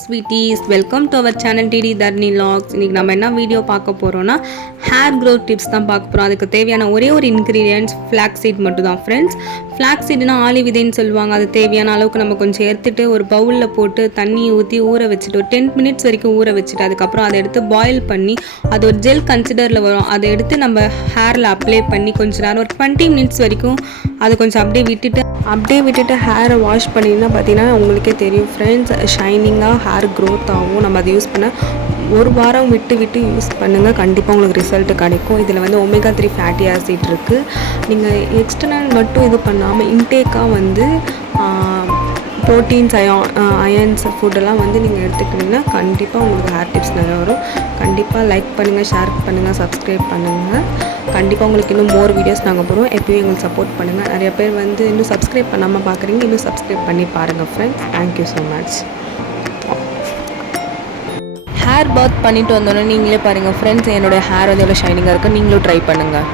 Sweeties welcome to our channel DD Tharni logs. இன்றைக்கி நம்ம என்ன வீடியோ பார்க்க போகிறோன்னா ஹேர் க்ரோத் டிப்ஸ் தான் பார்க்க போகிறோம். அதுக்கு தேவையான ஒரே ஒரு இன்க்ரீடியன்ட்ஸ் ஃப்ளாக்ஸ் சீட் மட்டும் தான் ஃப்ரெண்ட்ஸ். ஃப்ளாக்ஸ் சீட்னா ஆலி விதைன்னு சொல்லுவாங்க. அது தேவையான அளவுக்கு நம்ம கொஞ்சம் எடுத்துகிட்டு ஒரு பவுலில் போட்டு தண்ணி ஊற்றி ஊற வச்சுட்டு ஒரு 10 மினிட்ஸ் வரைக்கும் ஊற வச்சுட்டு அதுக்கப்புறம் அதை எடுத்து பாயில் பண்ணி அது ஒரு ஜெல் கன்சிடரில் வரும். அதை எடுத்து நம்ம ஹேரில் அப்ளை பண்ணி கொஞ்சம் நேரம் ஒரு 20 மினிட்ஸ் வரைக்கும் அதை கொஞ்சம் அப்படியே விட்டுட்டு ஹேரை வாஷ் பண்ணிங்கன்னா பார்த்தீங்கன்னா உங்களுக்கே தெரியும் ஃப்ரெண்ட்ஸ், ஷைனிங்காக ஹேர் க்ரோத் ஆகும். நம்ம அதை யூஸ் பண்ண ஒரு வாரம் விட்டு யூஸ் பண்ணுங்கள், கண்டிப்பாக உங்களுக்கு ரிசல்ட் கிடைக்கும். இதில் வந்து ஒமேகா 3 ஃபேட்டி ஆசிட் இருக்குது. நீங்கள் எக்ஸ்டர்னல் மட்டும் இது பண்ணாமல் இன்டேக்காக வந்து ப்ரோட்டீன்ஸ் அயன்ஸ் ஃபுட்டெல்லாம் வந்து நீங்கள் எடுத்துக்கிட்டிங்கன்னா கண்டிப்பாக உங்களுக்கு ஹேர் டிப்ஸ் நிறைய வரும். கண்டிப்பாக லைக் பண்ணுங்கள், ஷேர் பண்ணுங்கள், சப்ஸ்கிரைப் பண்ணுங்கள். கண்டிப்பாக உங்களுக்கு இன்னும் மோர் வீடியோஸ் நாங்கள் போகிறோம். எப்பயும் எங்களுக்கு சப்போர்ட் பண்ணுங்கள். நிறைய பேர் வந்து இன்னும் சப்ஸ்கிரைப் பண்ணாமல் பார்க்குறீங்க, இன்னும் சப்ஸ்கிரைப் பண்ணி பாருங்கள் friends. Thank you so much. Hair bath பண்ணிட்டு வந்தோன்னே நீங்களே பாருங்கள் ஃப்ரெண்ட்ஸ், என்னோடய ஹேர் வந்து எவ்வளோ ஷைனிங்காக இருக்குது. நீங்களும் ட்ரை பண்ணுங்கள்.